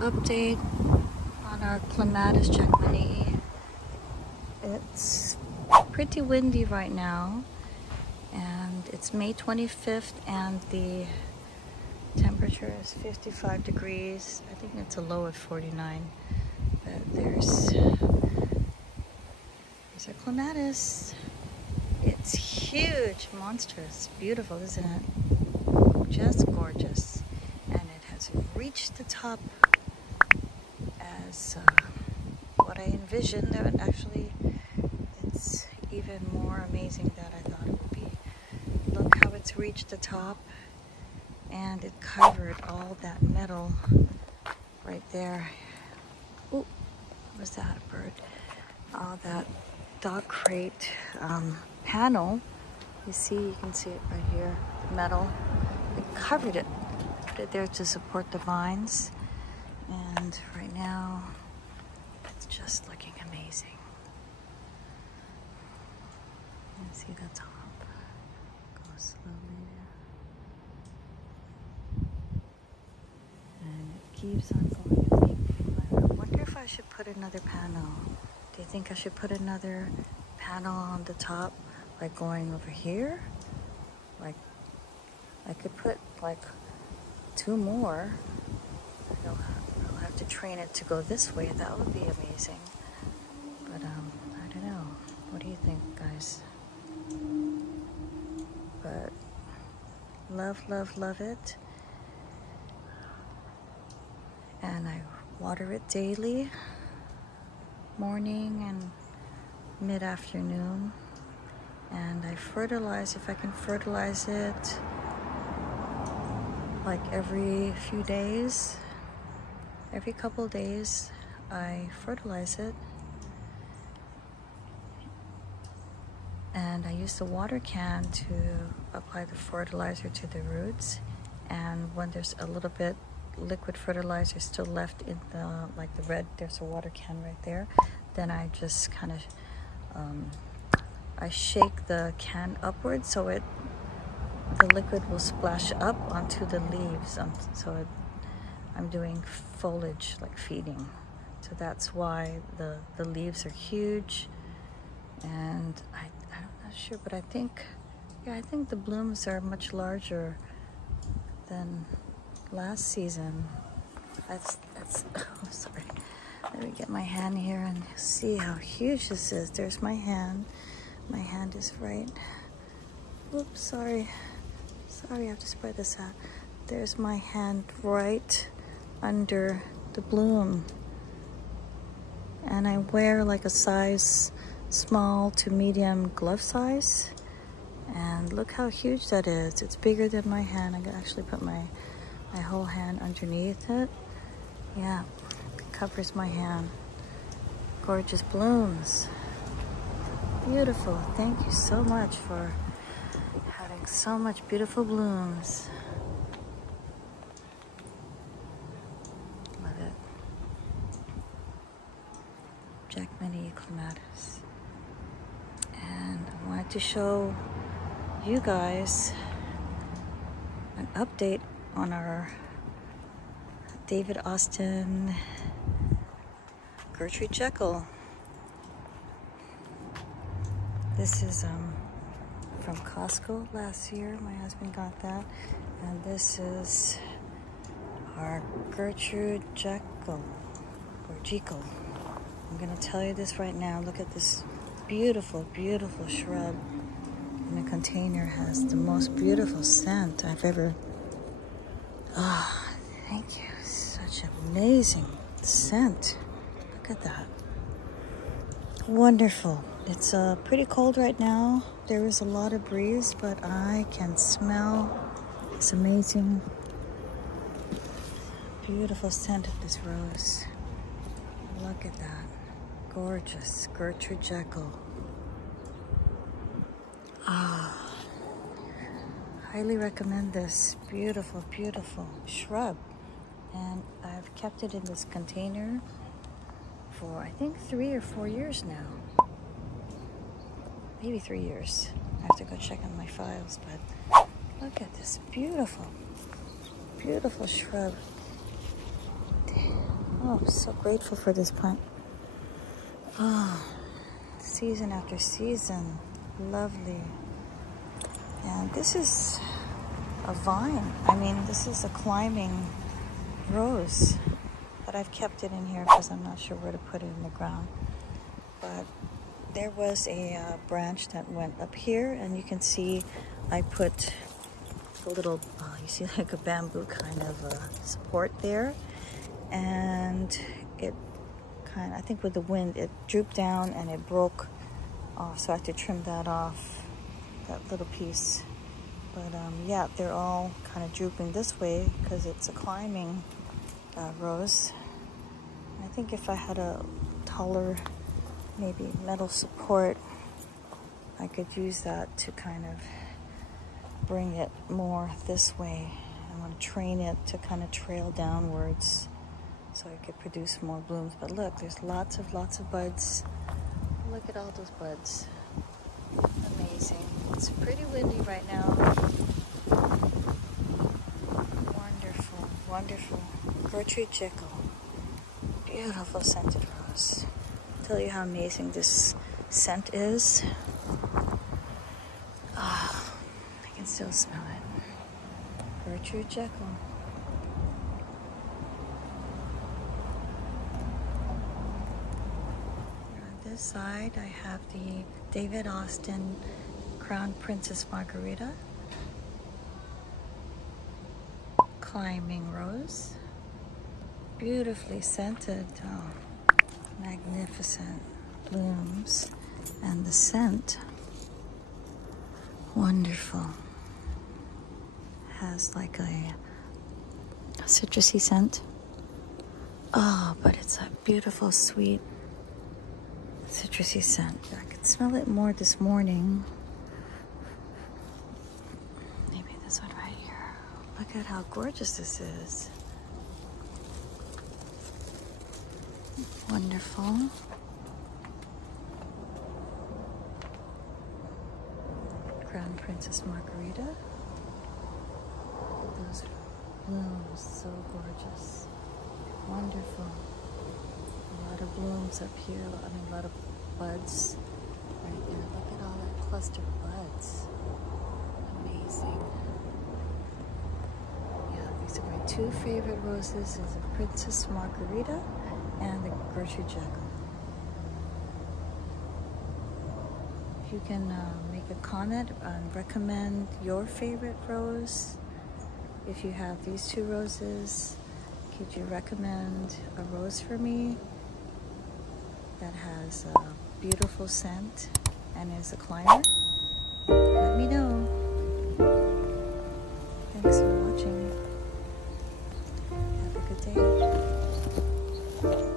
Update on our CLEMATIS Jackmanii. It's pretty windy right now, and it's May 25th, and the temperature is 55 degrees. I think it's a low of 49. But there's our CLEMATIS. It's huge, monstrous, beautiful, isn't it? Just gorgeous. And it has reached the top as what I envisioned. And actually, it's even more amazing than I thought it would be. Look how it's reached the top, and it covered all that metal right there. Ooh, was that a bird? All that dog crate panel. You can see it right here. Metal. It covered it. Put it there to support the vines. And right now, it's just looking amazing. You can see the top. Go slowly. And it keeps on going. I wonder if I should put another panel. Do you think I should put another panel on the top, like going over here? Like, I could put like 2 more. I'll have to train it to go this way. That would be amazing. But I don't know. What do you think, guys? But love, love, love it. And I water it daily, morning and mid-afternoon. And I fertilize, if I can fertilize it like every few days. Every couple days I fertilize it. And I use the water can to apply the fertilizer to the roots. And when there's a little bit liquid fertilizer still left in the, like the red, there's a water can right there, then I just kind of I shake the can upwards so the liquid will splash up onto the leaves. I'm doing foliage, like feeding. So that's why the leaves are huge. And I'm not sure, but I think the blooms are much larger than last season. That's oh, sorry. Let me get my hand here and see how huge this is. There's my hand. My hand is right. Oops, sorry. Sorry, I have to spread this out. There's my hand right under the bloom. And I wear like a size small to medium glove size. And look how huge that is. It's bigger than my hand. I can actually put my whole hand underneath it. Yeah, it covers my hand. Gorgeous blooms. Beautiful. Thank you so much for having so much beautiful blooms. Love it. Jackmanii CLEMATIS. And I wanted to show you guys an update on our David Austin Gertrude Jekyll. This is from Costco last year. My husband got that. And this is our Gertrude Jekyll, or Jekyll. I'm gonna tell you this right now. Look at this beautiful, beautiful shrub in a container. Has the most beautiful scent I've ever. Ah, oh, thank you. Such amazing scent. Look at that. Wonderful. It's pretty cold right now. There is a lot of breeze, but I can smell this amazing, beautiful scent of this rose. Look at that. Gorgeous Gertrude Jekyll. Ah, highly recommend this beautiful, beautiful shrub. And I've kept it in this container for I think 3 or 4 years now. Maybe 3 years. I have to go check on my files, but look at this beautiful, Beautiful shrub. Oh, I'm so grateful for this plant. Oh, season after season. Lovely. And this is a vine. I mean, this is a climbing rose. But I've kept it in here because I'm not sure where to put it in the ground. But there was a branch that went up here, and you can see I put a little, you see like a bamboo kind of support there. And it kind of, I think with the wind, it drooped down and it broke off. So I had to trim that off, that little piece. But yeah, they're all kind of drooping this way because it's a climbing rose. I think if I had a taller, maybe metal support, I could use that to kind of bring it more this way. I want to train it to kind of trail downwards so it could produce more blooms. But look, there's lots of buds. Look at all those buds. Amazing. It's pretty windy right now. Wonderful, wonderful. Gertrude Jekyll. Beautiful scented rose. I'll tell you how amazing this scent is. Ah, I can still smell it. Gertrude Jekyll. On this side, I have the David Austin Crown Princess Margarita. Climbing rose. Beautifully scented. Oh, magnificent blooms. And the scent, wonderful. Has like a citrusy scent. Oh, but it's a beautiful, sweet, citrusy scent. I could smell it more this morning. Maybe this one right here. Look at how gorgeous this is. Wonderful. Crown Princess Margarita. Those blooms, so gorgeous. Wonderful. A lot of blooms up here. I mean, a lot of buds right there. Look at all that cluster of buds. Amazing. Yeah, these are my two favorite roses. Is the Princess Margarita and the Gertrude Jekyll. If you can make a comment and recommend your favorite rose. If you have these two roses, could you recommend a rose for me that has a beautiful scent and is a climber? Let me know. Thanks for watching. Have a good day.